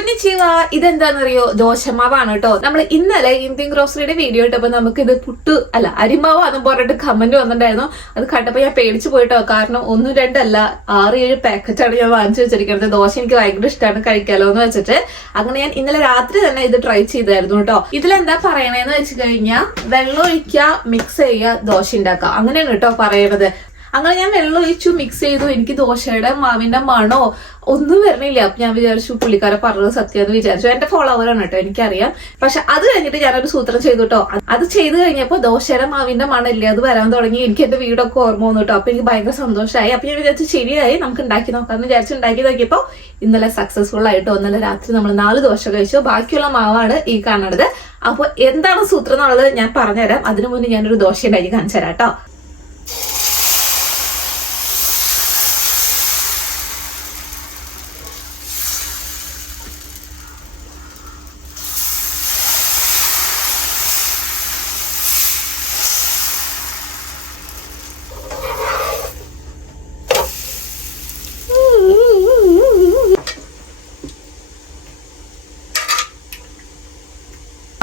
കൊന്നിച്ചിവ ഇതെന്താണെന്നറിയോ ദോശമാവാണ് കേട്ടോ. നമ്മൾ ഇന്നലെ ഇന്ത്യൻ ഗ്രോസറിയുടെ വീഡിയോ ഇട്ടപ്പോ നമുക്ക് ഇത് പുട്ട് അല്ല അരിമാവാന്ന് പറഞ്ഞിട്ട് കമന്റ് വന്നിട്ടുണ്ടായിരുന്നു. അത് കണ്ടപ്പോ ഞാൻ പേടിച്ചു പോയിട്ടോ കാരണം ഒന്നും രണ്ടല്ല ആറ് ഏഴ് പാക്കറ്റാണ് ഞാൻ വാങ്ങിച്ചു വെച്ചിരിക്കുന്നത്. ദോശ എനിക്ക് ഭയങ്കര ഇഷ്ടമാണ് കഴിക്കാലോ എന്ന് വെച്ചിട്ട്. അങ്ങനെ ഞാൻ ഇന്നലെ രാത്രി തന്നെ ഇത് ട്രൈ ചെയ്തായിരുന്നു കേട്ടോ. ഇതിലെന്താ പറയണേന്ന് വെച്ച് കഴിഞ്ഞാൽ വെള്ളം ഒഴിക്കുക മിക്സ് ചെയ്യുക ദോശ ഉണ്ടാക്കുക അങ്ങനെയാണ് കേട്ടോ പറയണത്. അങ്ങനെ ഞാൻ വെള്ളം ഒഴിച്ചു മിക്സ് ചെയ്തു. എനിക്ക് ദോശയുടെ മാവിന്റെ മണോ ഒന്നും വരണില്ല. അപ്പൊ ഞാൻ വിചാരിച്ചു പുള്ളിക്കാരെ പറഞ്ഞത് സത്യമെന്ന് വിചാരിച്ചു. എന്റെ ഫോളോവറാണ് കേട്ടോ എനിക്കറിയാം. പക്ഷെ അത് കഴിഞ്ഞിട്ട് ഞാനൊരു സൂത്രം ചെയ്തു കേട്ടോ അത് ചെയ്തു കഴിഞ്ഞപ്പോ ദോശയുടെ മാവിന്റെ മണല്ലേ അത് വരാൻ തുടങ്ങി. എനിക്ക് എന്റെ വീടൊക്കെ ഓർമ്മ വന്നു കേട്ടോ അപ്പൊ എനിക്ക് ഭയങ്കര സന്തോഷമായി അപ്പൊ ഞാൻ വിചാരിച്ചു ശരിയായി നമുക്ക് ഉണ്ടാക്കി നോക്കാന്ന് വിചാരിച്ചു ഉണ്ടാക്കി നോക്കിയപ്പോ ഇന്നലെ സക്സസ്ഫുൾ ആയിട്ട് ഇന്നലെ രാത്രി നമ്മൾ നാല് ദോശ കഴിച്ചു. ബാക്കിയുള്ള മാവാണ് ഈ കാണുന്നത്. അപ്പൊ എന്താണ് സൂത്രം എന്നുള്ളത് ഞാൻ പറഞ്ഞുതരാം. അതിനു മുന്നേ ഞാനൊരു ദോശ ഉണ്ടാക്കി കാണിച്ചു തരാം കേട്ടോ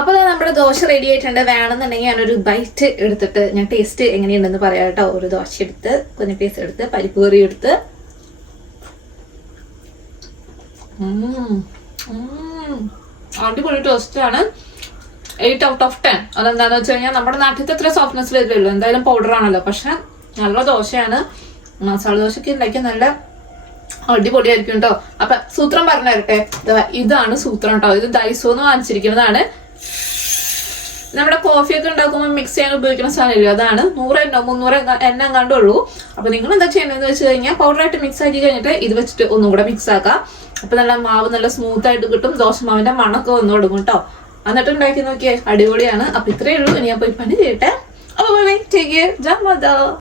അപ്പൊ ദാ നമ്മുടെ ദോശ റെഡി ആയിട്ടുണ്ട്. വേണമെന്നുണ്ടെങ്കിൽ ഞാനൊരു ബൈറ്റ് എടുത്തിട്ട് ഞാൻ ടേസ്റ്റ് എങ്ങനെയുണ്ടെന്ന് പറയാം കേട്ടോ. ഒരു ദോശ എടുത്ത് കുഞ്ഞു പീസ് എടുത്ത് പരിപ്പ് കറി എടുത്ത്. അടിപൊളി ടേസ്റ്റ് ആണ്. എയ്റ്റ് ഔട്ട് ഓഫ് ടെൻ അതെന്താന്ന് വെച്ച് കഴിഞ്ഞാൽ നമ്മുടെ നാട്ടിലത്തെ അത്ര സോഫ്റ്റ്നെസ് വരില്ലല്ലോ എന്തായാലും പൗഡർ ആണല്ലോ. പക്ഷെ നല്ല ദോശയാണ്. മസാല ദോശക്ക് ഉണ്ടാക്കിയ നല്ല അടിപൊളിയായിരിക്കും കേട്ടോ. അപ്പൊ സൂത്രം പറഞ്ഞു തരട്ടെ ഇതാണ് സൂത്രം കേട്ടോ. ഇത് ദൈസോന്ന് വാങ്ങിച്ചിരിക്കുന്നതാണ്. നമ്മുടെ കോഫി ഒക്കെ ഉണ്ടാക്കുമ്പോൾ മിക്സ് ചെയ്യാൻ ഉപയോഗിക്കുന്ന സാധനമില്ല? അതാണ്. നൂറ് എണ്ണോ മുന്നൂറ് എണ്ണം കണ്ടുള്ളൂ അപ്പോൾ അപ്പൊ നിങ്ങൾ എന്താ ചെയ്യുന്നത് വെച്ച് കഴിഞ്ഞാൽ പൗഡറായിട്ട് മിക്സ് ആക്കി കഴിഞ്ഞിട്ട് ഇത് വെച്ചിട്ട് ഒന്നും കൂടെ മിക്സ് ആക്കാം. അപ്പൊ നല്ല മാവ് നല്ല സ്മൂത്ത് ആയിട്ട് കിട്ടും. ദോശമാവിന്റെ മണമൊക്കെ വന്നു തുടങ്ങും കേട്ടോ. എന്നിട്ട് ഉണ്ടാക്കി നോക്കിയേ. അടിപൊളിയാണ്. അപ്പൊ ഇത്രയേ ഉള്ളൂ. ഇനി ഞാൻ പോയി പണി ചെയ്യട്ടെ. ബൈ ടേക്ക് കെയർ ജാ